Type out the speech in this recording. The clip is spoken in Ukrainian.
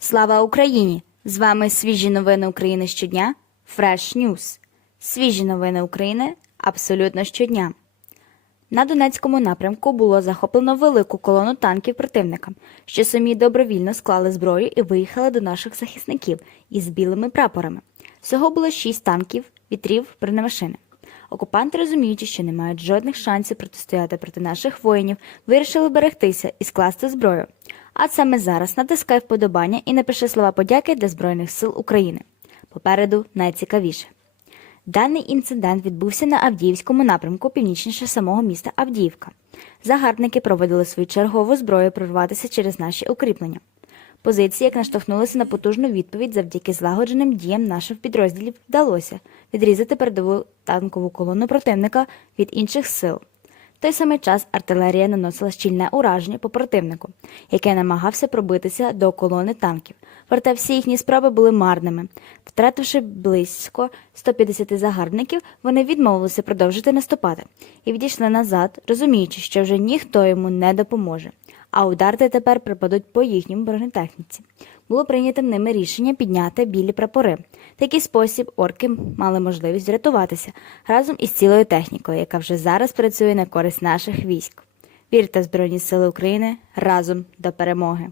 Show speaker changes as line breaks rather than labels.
Слава Україні! З вами свіжі новини України щодня. Fresh News. Свіжі новини України абсолютно щодня. На Донецькому напрямку було захоплено велику колону танків противника, що самі добровільно склали зброю і виїхали до наших захисників із білими прапорами. Всього було шість танків, вітрів, бронемашини. Окупанти, розуміючи, що не мають жодних шансів протистояти проти наших воїнів, вирішили берегтися і скласти зброю. А саме зараз натискай вподобання і напиши слова подяки для Збройних сил України. Попереду найцікавіше. Даний інцидент відбувся на Авдіївському напрямку північніше самого міста Авдіївка. Загарбники проводили свою чергову зброю прорватися через наші укріплення. Позиції, як наштовхнулися на потужну відповідь завдяки злагодженим діям наших підрозділів, вдалося відрізати передову танкову колону противника від інших сил. Той самий час артилерія наносила щільне ураження по противнику, який намагався пробитися до колони танків. Проте всі їхні спроби були марними. Втративши близько 150 загарбників, вони відмовилися продовжити наступати і відійшли назад, розуміючи, що вже ніхто йому не допоможе. А ударти тепер припадуть по їхньому бронетехніці. Було прийнято ними рішення підняти білі прапори. Такий спосіб орки мали можливість врятуватися разом із цілою технікою, яка вже зараз працює на користь наших військ. Вірте Збройні Сили України разом до перемоги!